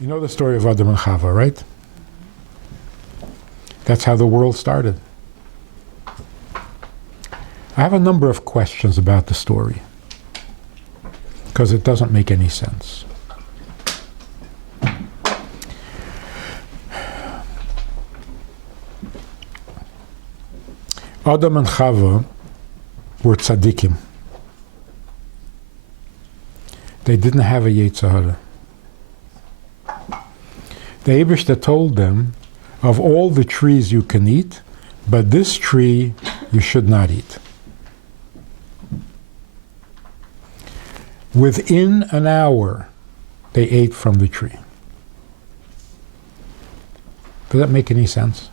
You know the story of Adam and Chava, right? That's how the world started. I have a number of questions about the story because it doesn't make any sense. Adam and Chava were tzaddikim. They didn't have a Yetzer Hara. The Eibishter told them, of all the trees you can eat, but this tree you should not eat. Within an hour, they ate from the tree. Does that make any sense?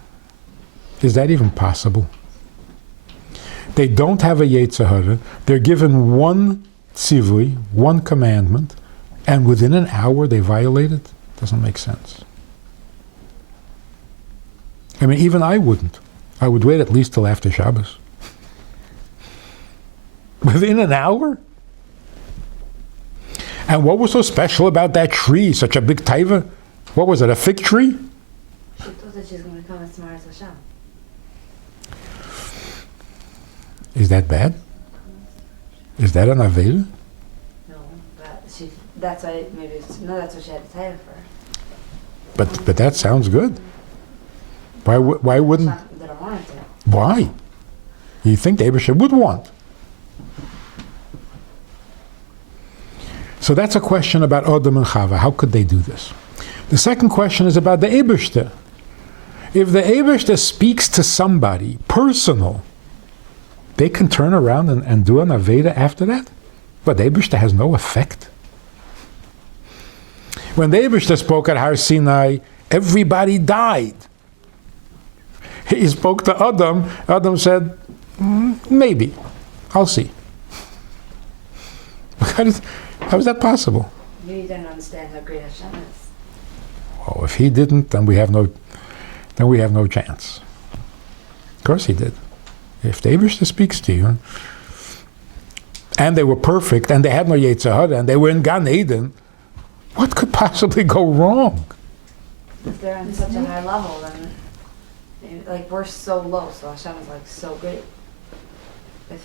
Is that even possible? They don't have a Yetzer Hara. They're given one tzivui, one commandment, and within an hour they violate it? Doesn't make sense. I mean, even I wouldn't. I would wait at least till after Shabbos. Within an hour? And what was so special about that tree? Such a big taiva? What was it, a fig tree? She thought that she was going to become as smart as Hashem. Is that bad? Is that an Aveda? No, but that's why that's what she had to tie it for. But that sounds good. Why wouldn't? They don't want it to. Why? You think the Eibishter would want? So that's a question about Adam and Chava. How could they do this? The second question is about the Eibishter. If the Eibishter speaks to somebody personal, they can turn around and do an Aveda after that? But the Eibishter has no effect. When the Eibishter spoke at Har Sinai, everybody died. He spoke to Adam. Adam said, maybe. I'll see. How is that possible? You don't understand how great Hashem is. Oh, if he didn't, then we have no chance. Of course he did. If the Eibishter speaks to you, and they were perfect, and they had no Yetzer Hara, and they were in Gan Eden, what could possibly go wrong? If they're on such a high level, then like we're so low, so Hashem is like so great. If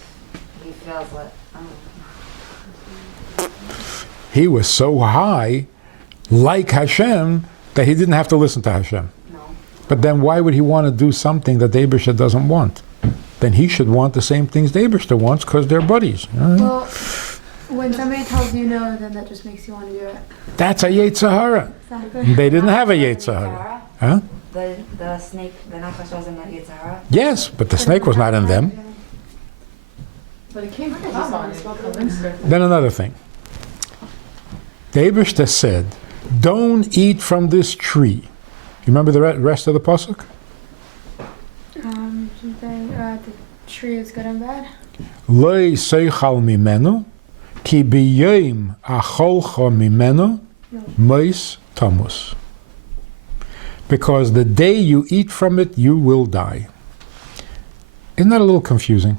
he feels like, I don't know. He was so high, like Hashem, that he didn't have to listen to Hashem. No. But then why would he want to do something that the Eibishter doesn't want? Then he should want the same things the Eibishter wants because they're buddies. Well, when somebody tells you no, then that just makes you want to do it. That's a Yetzer Hara. Exactly. They didn't have a Yetzer Hara. Huh? The snake, the Nachash wasn't a Yetzer Hara? Yes, but the snake was not in them. But it came from Chabad. Then another thing. The Eibishter said, don't eat from this tree. You remember the rest of the pasuk? Something the tree is good and bad. Loi seichal mimenu, ki biyom acholcha mimenu, meis tamus. Because the day you eat from it, you will die. Isn't that a little confusing?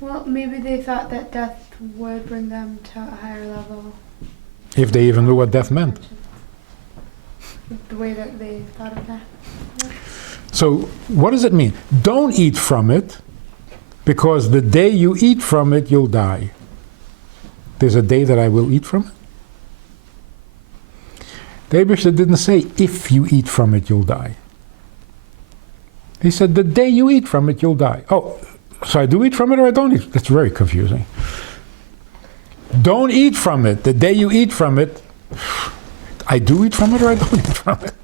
Well, maybe they thought that death would bring them to a higher level. If they even knew what death meant. The way that they thought of that. Yeah. So what does it mean? Don't eat from it, because the day you eat from it, you'll die. There's a day that I will eat from it? The Eibishter didn't say, if you eat from it, you'll die. He said, the day you eat from it, you'll die. Oh, so I do eat from it or I don't eat? That's very confusing. Don't eat from it. The day you eat from it, I do eat from it or I don't eat from it?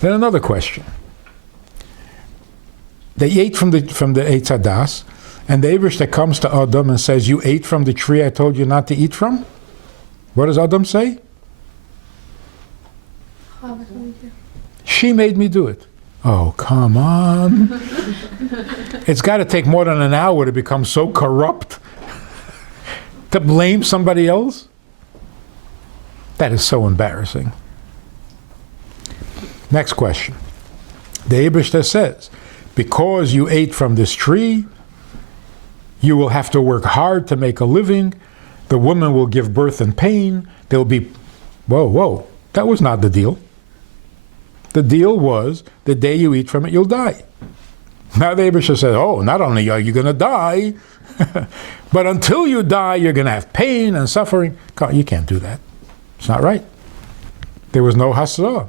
Then another question. They ate from the Eitz Hadas, and the Eibishter comes to Adam and says, you ate from the tree I told you not to eat from? What does Adam say? She made me do it. Oh, come on. It's got to take more than an hour to become so corrupt to blame somebody else? That is so embarrassing. Next question. The Eibishter says, because you ate from this tree, you will have to work hard to make a living. The woman will give birth in pain. There'll be Whoa, whoa. That was not the deal. The deal was the day you eat from it, you'll die. Now the Eibusha says, oh, not only are you going to die, but until you die, you're going to have pain and suffering. God, you can't do that. It's not right. There was no hasra.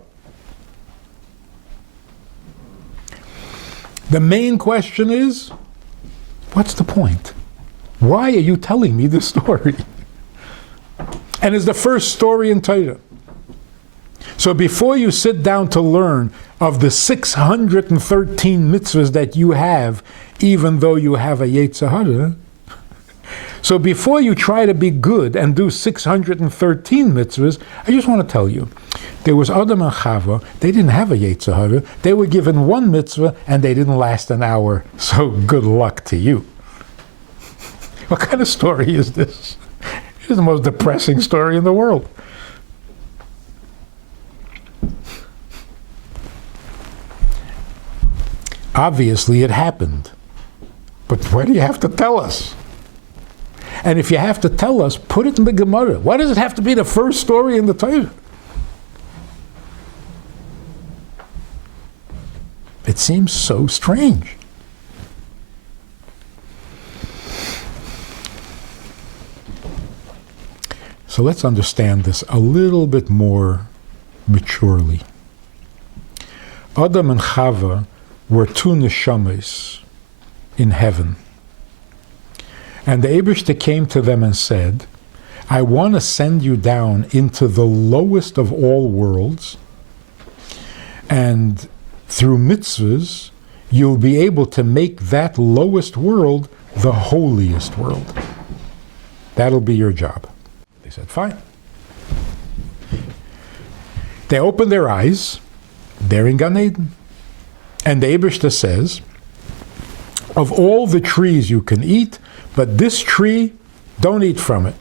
The main question is, what's the point? Why are you telling me this story? And it's the first story in Torah. So before you sit down to learn of the 613 mitzvahs that you have, even though you have a Yetzer Hara, so before you try to be good and do 613 mitzvahs, I just want to tell you, there was Adam and Chava, they didn't have a Yetzer Hara, they were given one mitzvah and they didn't last an hour, so good luck to you. What kind of story is this? It's the most depressing story in the world. Obviously it happened, but why do you have to tell us? And if you have to tell us, put it in the Gemara. Why does it have to be the first story in the Torah? It seems so strange. So let's understand this a little bit more maturely. Adam and Chava were two neshamas in heaven. And the Eibishter came to them and said, I want to send you down into the lowest of all worlds, and through mitzvahs, you'll be able to make that lowest world the holiest world. That'll be your job. They said, fine. They opened their eyes. They're in Gan Eden. And the Eibishter says, of all the trees you can eat, but this tree, don't eat from it.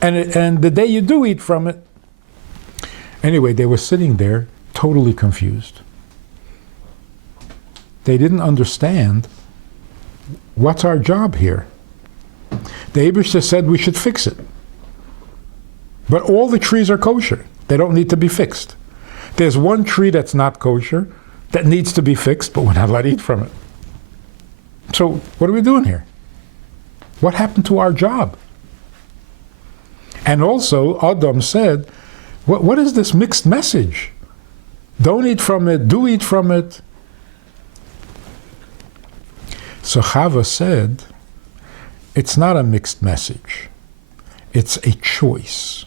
And the day you do eat from it, anyway, they were sitting there totally confused. They didn't understand, what's our job here? The Eibishter said we should fix it. But all the trees are kosher. They don't need to be fixed. There's one tree that's not kosher that needs to be fixed, but we're not allowed to eat from it. So what are we doing here? What happened to our job? And also, Adam said, what is this mixed message? Don't eat from it, do eat from it. So Chava said, it's not a mixed message. It's a choice.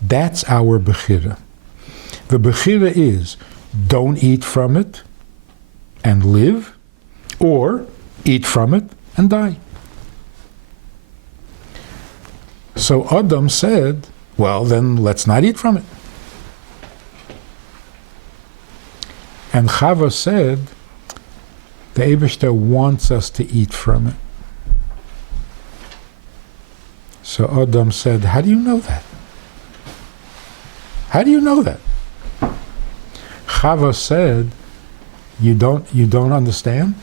That's our bechira. The bechira is, don't eat from it and live, or eat from it and die. So Adam said, well, then let's not eat from it. And Chava said, the Eibishter wants us to eat from it. So Adam said, how do you know that? How do you know that? Chava said, you don't understand?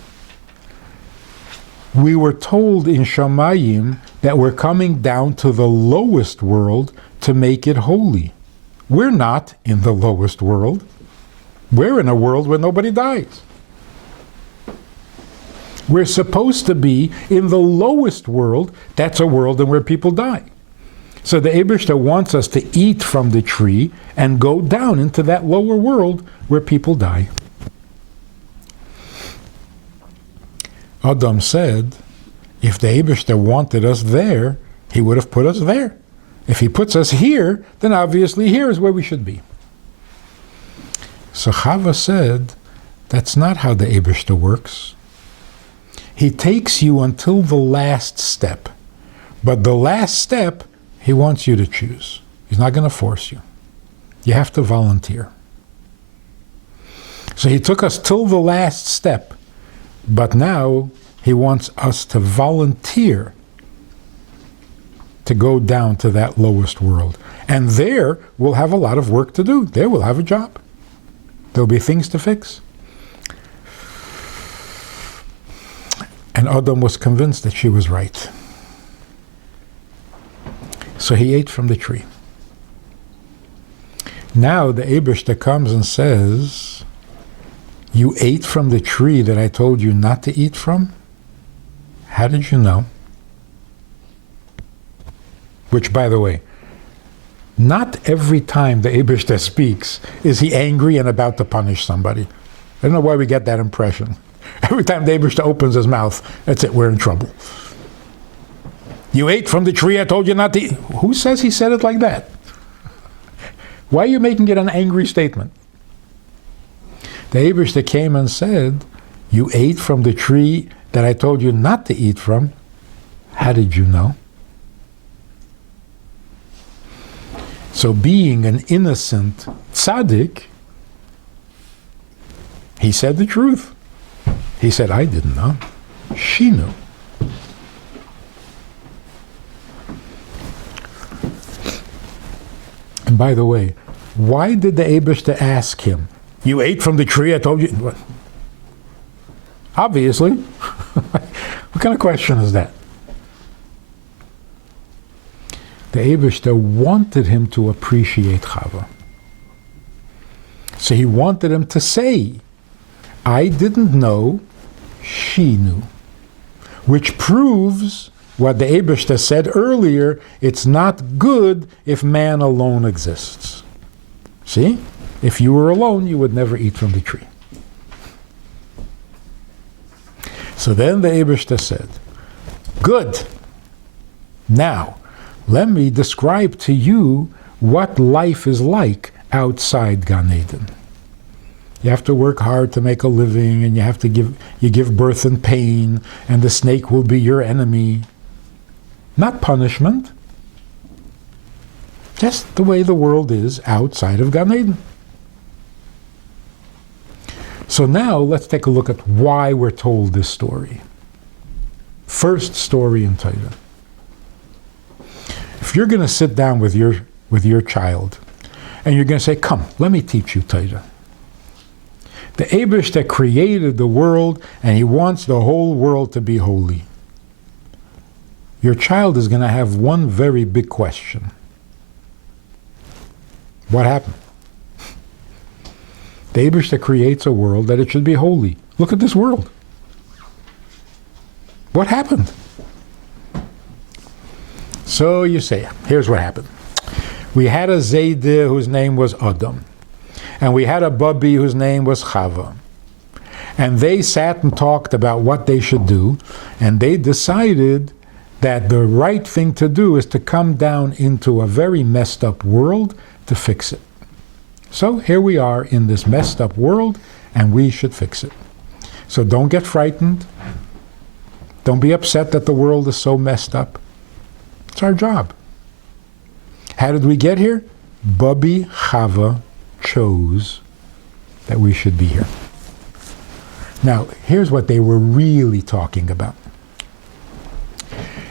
We were told in Shamayim that we're coming down to the lowest world to make it holy. We're not in the lowest world. We're in a world where nobody dies. We're supposed to be in the lowest world. That's a world in where people die. So the Eibishter wants us to eat from the tree and go down into that lower world where people die. Adam said, if the Eibishter wanted us there, he would have put us there. If he puts us here, then obviously here is where we should be. So Chava said, that's not how the Eibishter works. He takes you until the last step. But the last step, he wants you to choose. He's not going to force you. You have to volunteer. So he took us till the last step, but now he wants us to volunteer to go down to that lowest world. And there we'll have a lot of work to do. There we'll have a job. There'll be things to fix. And Adam was convinced that she was right. So he ate from the tree. Now the Eibishter comes and says, you ate from the tree that I told you not to eat from? How did you know? Which, by the way, not every time the Eibishter speaks is he angry and about to punish somebody. I don't know why we get that impression. Every time the Eibishter opens his mouth, that's it, we're in trouble. You ate from the tree I told you not to eat. Who says he said it like that? Why are you making it an angry statement? The Eibishter came and said, you ate from the tree that I told you not to eat from. How did you know? So being an innocent tzaddik, he said the truth. He said, I didn't know. She knew. And by the way, why did the Eibishter ask him, you ate from the tree I told you? What? Obviously. What kind of question is that? The Eibishter wanted him to appreciate Chava. So he wanted him to say, I didn't know, she knew. Which proves what the Eibishter said earlier, it's not good if man alone exists. See? If you were alone, you would never eat from the tree. So then the Eibishter said, good. Now, let me describe to you what life is like outside Gan Eden. You have to work hard to make a living, and you give birth in pain, and the snake will be your enemy. Not punishment. Just the way the world is outside of Gan Eden. So now let's take a look at why we're told this story. First story in Torah. If you're going to sit down with your child, and you're going to say, come, let me teach you Torah. The Eibishter created the world, and he wants the whole world to be holy. Your child is going to have one very big question. What happened? The Eibishter creates a world that it should be holy. Look at this world. What happened? So you say, here's what happened. We had a Zaydir whose name was Adam. And we had a Babi whose name was Chava. And they sat and talked about what they should do. And they decided that the right thing to do is to come down into a very messed up world to fix it. So here we are in this messed up world, and we should fix it. So don't get frightened. Don't be upset that the world is so messed up. It's our job. How did we get here? Babi Chava chose that we should be here. Now, here's what they were really talking about.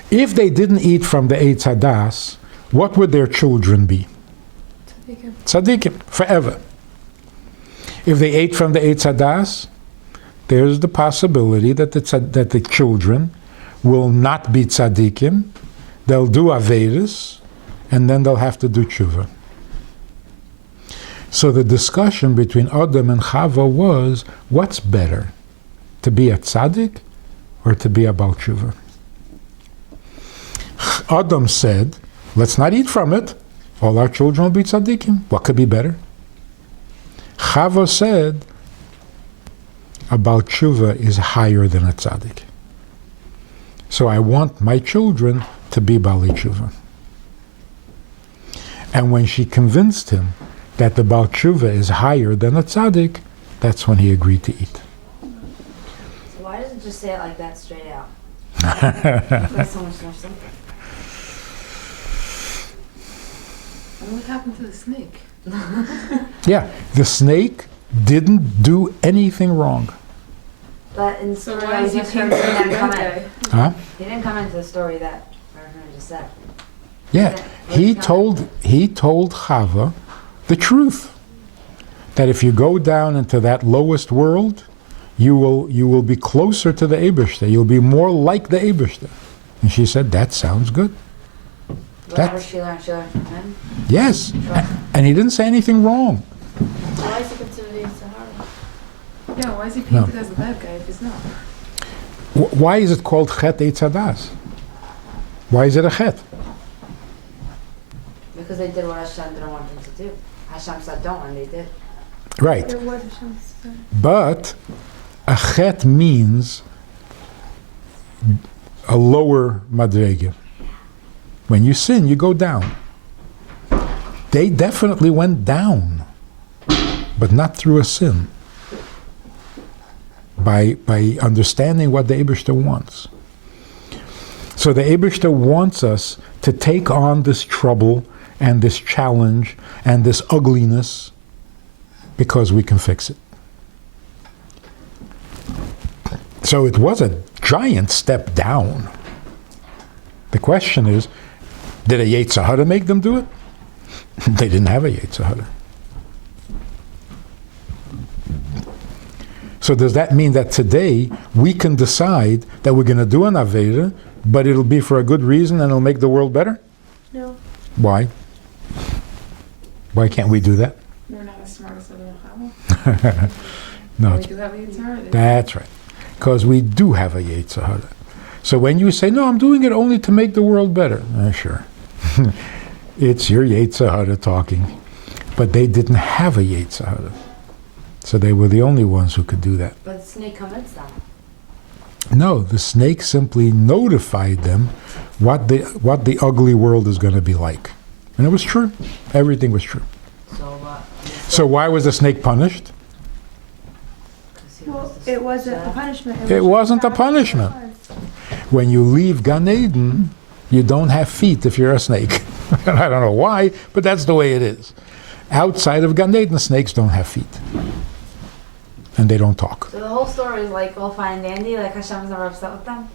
If they didn't eat from the Eitz Hadas, what would their children be? Tzaddikim, forever. If they ate from the Eitz Hadas, there's the possibility that the children will not be tzaddikim, they'll do Averis, and then they'll have to do tshuva. So the discussion between Adam and Chava was, what's better, to be a tzaddik or to be a Baal tshuva? Adam said, let's not eat from it. All our children will be tzaddikim. What could be better? Chava said, a Baal tshuva is higher than a tzaddik. So I want my children to be Baalei tshuva. And when she convinced him that the Baal tshuva is higher than a tzaddik, that's when he agreed to eat. So why doesn't it just say it like that straight out? That's so much more simple. And what happened to the snake? Yeah, the snake didn't do anything wrong. But in the So story, why is we he just king heard for him the come in. birthday? Huh? He didn't come into the story that Reverend just said. Yeah, he told Chava the truth. That if you go down into that lowest world, you will be closer to the Eibishter. You'll be more like the Eibishter. And she said, that sounds good. Whatever she learned from him. Yes. And he didn't say anything wrong. Why is he considered a Sahara? Yeah, why is he No. painted as the bad guy if he's not? Why is it called Chet Eitz Hadas? Why is it a Chet? Because they did what Hashem didn't want them to do. Hashem said don't, and they did. Right. It was Hashem's son. But a Chet means a lower madrege. When you sin, you go down. They definitely went down, but not through a sin. By understanding what the Eibishter wants. So the Eibishter wants us to take on this trouble and this challenge and this ugliness because we can fix it. So it was a giant step down. The question is, did a Yetzer Hara make them do it? They didn't have a Yetzer Hara. So does that mean that today we can decide that we're going to do an Aveda, but it'll be for a good reason and it'll make the world better? No. Why? Why can't we do that? We're not as smart as Adam and Chava. No, We do have a Yitzhar. that's right. Because we do have a Yetzer Hara. So when you say, no, I'm doing it only to make the world better, sure. It's your Yetzer Hara talking. But they didn't have a Yetzer Hara. So they were the only ones who could do that. But the snake convinced them. No, the snake simply notified them what the ugly world is going to be like. And it was true. Everything was true. So why was the snake punished? Well, it wasn't a punishment. It wasn't a just punishment. When you leave Gan Eden, you don't have feet if you're a snake. And I don't know why, but that's the way it is. Outside of Gan Eden, snakes don't have feet. And they don't talk. So the whole story is like all fine and dandy, like Hashem's never upset with them?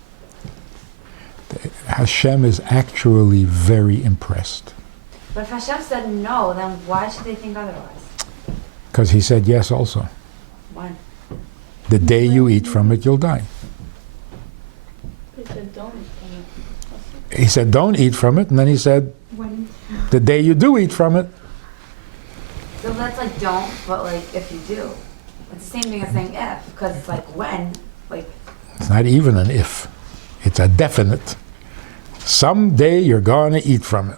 Hashem is actually very impressed. But if Hashem said no, then why should they think otherwise? Because he said yes also. Why? The day you eat from it, you'll die. He said don't eat from it. He said, don't eat from it. And then he said, When the day you do eat from it, So that's like don't, but like if you do. It's the same thing as saying if, because it's like when, like it's not even an if. It's a definite. Someday you're going to eat from it.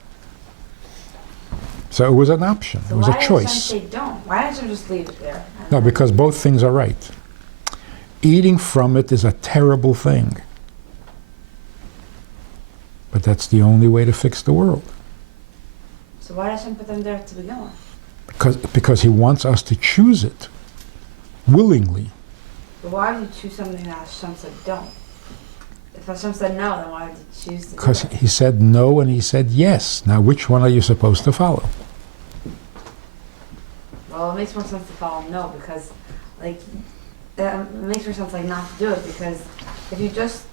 So it was an option. so It was why a did choice. Hashem say don't? Why didn't you just leave it there? No, because both things are right. Eating from it is a terrible thing. But that's the only way to fix the world. So why did Hashem put them there to begin with? Because he wants us to choose it willingly. But why would you choose something that Hashem said don't? If Hashem said no, then why would you choose to do Because that? he said no and he said yes. Now, which one are you supposed to follow? Well, it makes more sense to follow no because, like, it makes more sense like not to do it because if you just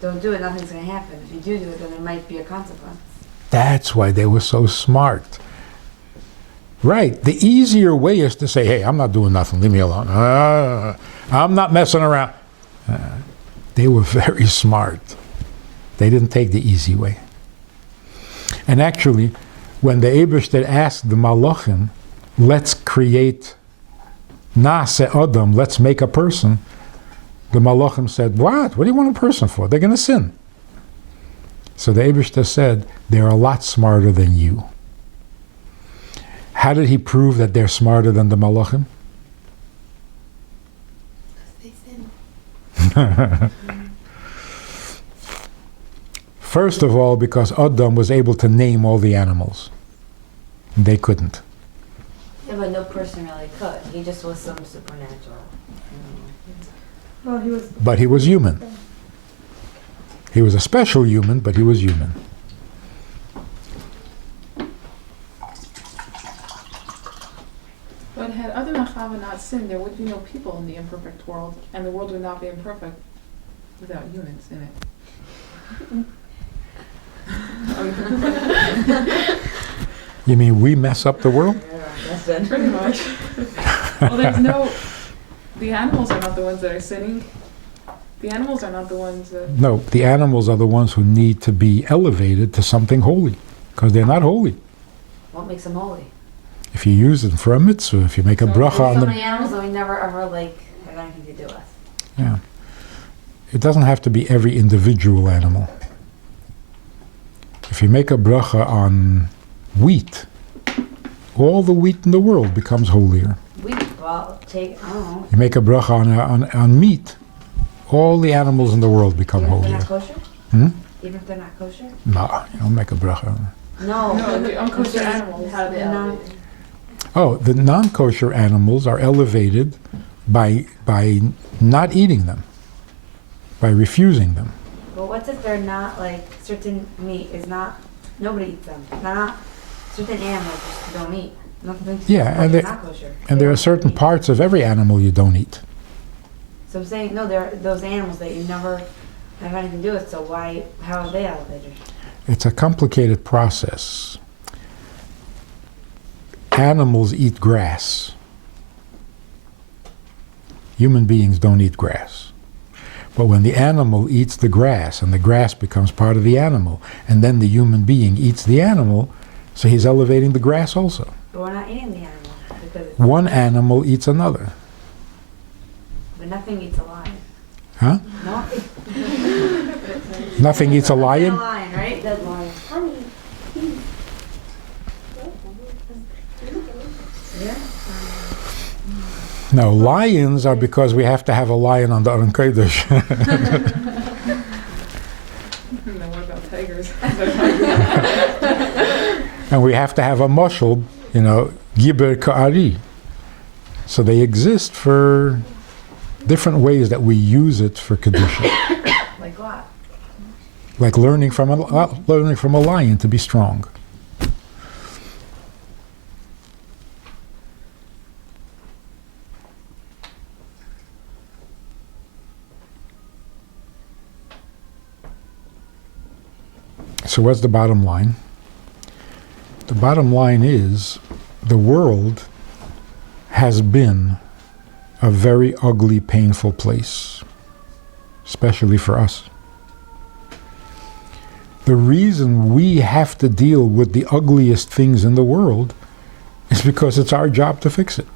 don't do it, nothing's gonna happen. If you do it, then there might be a consequence. That's why they were so smart. Right. The easier way is to say, hey, I'm not doing nothing. Leave me alone. I'm not messing around. They were very smart. They didn't take the easy way. And actually, when the Eibishter asked the Malachim, let's create Nase Adam, let's make a person, the Malachim said, what? What do you want a person for? They're going to sin. So the Eibishter said, they're a lot smarter than you. How did he prove that they're smarter than the Malachim? They sin. First of all, because Adam was able to name all the animals. They couldn't. Yeah, but no person really could. He just was some supernatural. well, he was. But he was human. He was a special human, but he was human. But had Adam and Chava not sinned, there would be no people in the imperfect world, and the world would not be imperfect without humans in it. You mean we mess up the world? That's been Pretty much. Well, there's no. The animals are not the ones that are sinning. The animals are not the ones that. No, the animals are the ones who need to be elevated to something holy. Because they're not holy. What makes them holy? If you use them for a mitzvah, if you make a bracha There's on so them, many animals that we never ever like have anything to do with. yeah. It doesn't have to be every individual animal. If you make a bracha on wheat, all the wheat in the world becomes holier. Well, take, I don't know. You make a bracha on meat, all the animals in the world become Even if they're holier. not kosher? Hmm? Even if they're not kosher? No, you don't make a bracha on it. No. No, the unkosher animals. How do they No. elevate? Oh, the non-kosher animals are elevated by not eating them, by refusing them. But what's if they're not like certain meat is not, nobody eats them. Not certain animals just don't eat. Nothing to Yeah, and they're they- not kosher. And there are certain They don't eat. parts of every animal you don't eat. So I'm saying, no, there are those animals that you never have anything to do with, so why, how are they elevated? It's a complicated process. Animals eat grass. Human beings don't eat grass. But when the animal eats the grass and the grass becomes part of the animal, and then the human being eats the animal, so he's elevating the grass also. But we're not eating the animal because it's, One animal eats another. but nothing eats a lion. Huh? No? Nothing eats a A lion? lion, right? Dead lion. Yeah? No, lions are because we have to have a lion on the Aron Kodesh. And then what about tigers? And we have to have a mushal, giber ka'ari. So they exist for different ways that we use it for Kedusha. Like what? Like learning from a lion to be strong. So what's the bottom line? The bottom line is the world has been a very ugly, painful place, especially for us. The reason we have to deal with the ugliest things in the world is because it's our job to fix it.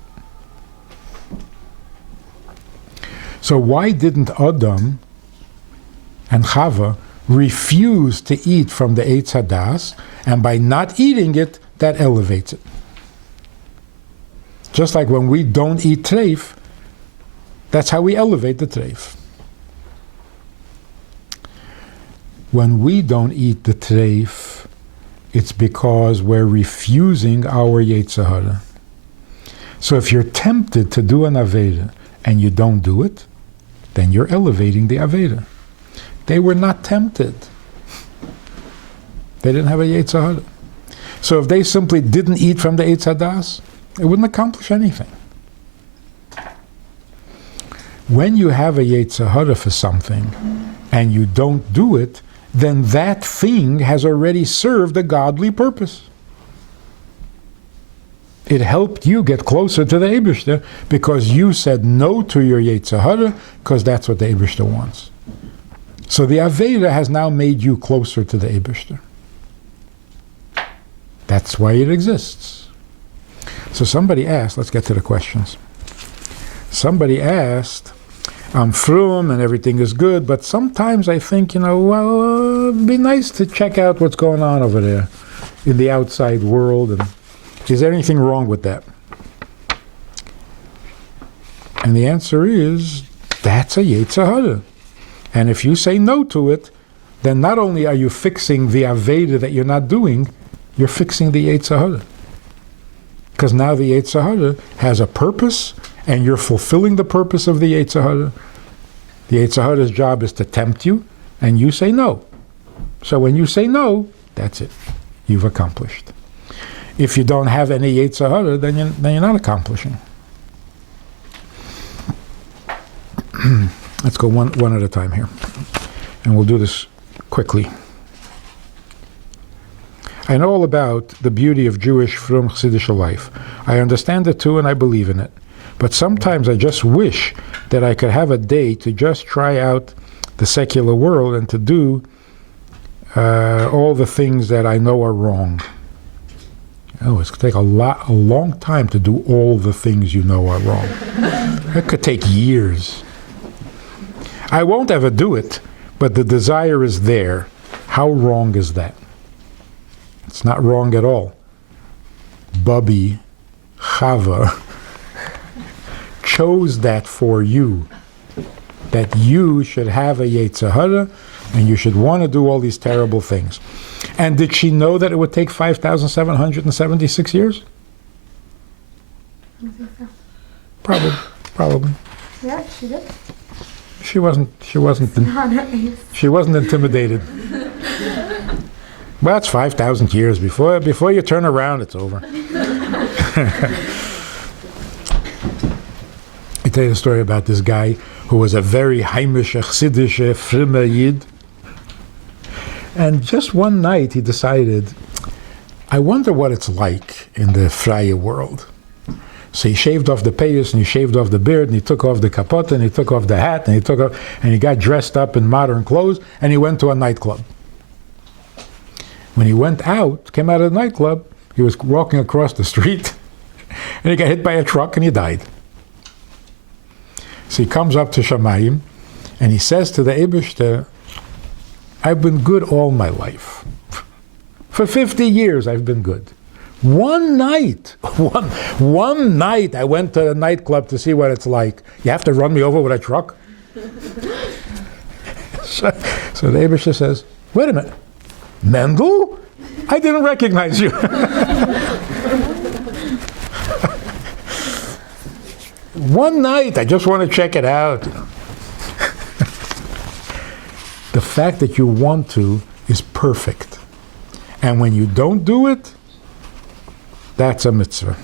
So why didn't Adam and Chava refuse to eat from the Eitz Hadas, and by not eating it, that elevates it? Just like when we don't eat treif, that's how we elevate the treif. When we don't eat the treif, it's because we're refusing our Yetzer Hara. So if you're tempted to do an Aveda and you don't do it, then you're elevating the Aveda. They were not tempted. They didn't have a Yetzer Hara. So if they simply didn't eat from the Eitz Hadas, it wouldn't accomplish anything. When you have a Yetzer Hara for something and you don't do it, then that thing has already served a godly purpose. It helped you get closer to the Eibishter because you said no to your Yetzer Hara because that's what the Eibishter wants. So the Aveda has now made you closer to the Eibishter. That's why it exists. So somebody asked, let's get to the questions. Somebody asked, I'm frum and everything is good, but sometimes I think, it'd be nice to check out what's going on over there in the outside world. And is there anything wrong with that? And the answer is, that's a Yetzer Hara. And if you say no to it, then not only are you fixing the Aveda that you're not doing, you're fixing the Yetzer Hara. Because now the Yetzer Hara has a purpose, and you're fulfilling the purpose of the Yetzer Hara. The Yetzer Hara's job is to tempt you, and you say no. So when you say no, that's it. You've accomplished. If you don't have any Yetzer Hara, then you're not accomplishing. Let's go one at a time here. And we'll do this quickly. I know all about the beauty of Jewish frum Chassidish life. I understand it too and I believe in it. But sometimes I just wish that I could have a day to just try out the secular world and to do all the things that I know are wrong. Oh, it's going to take a long time to do all the things you know are wrong. It could take years. I won't ever do it, but the desire is there. How wrong is that? It's not wrong at all. Bubby, Chava, chose that for you. That you should have a Yetzer Hara, and you should want to do all these terrible things. And did she know that it would take 5,776 years? I think so. Probably. Yeah, she did. She wasn't Not at least. She wasn't intimidated. Well, it's 5,000 years. Before you turn around, it's over. I tell you a story about this guy who was a very heimish, chassidische, frommer Yid. And just one night he decided, I wonder what it's like in the freie world. So he shaved off the payas, and he shaved off the beard, and he took off the kapot, and he took off the hat, and he got dressed up in modern clothes, and he went to a nightclub. When he went out, came out of the nightclub, he was walking across the street, and he got hit by a truck, and he died. So he comes up to Shamayim, and he says to the Eibishter, I've been good all my life. For 50 years, I've been good. One night I went to a nightclub to see what it's like. You have to run me over with a truck? So the Eibishter says, wait a minute, Mendel? I didn't recognize you. One night, I just want to check it out. The fact that you want to is perfect. And when you don't do it, that's a mitzvah.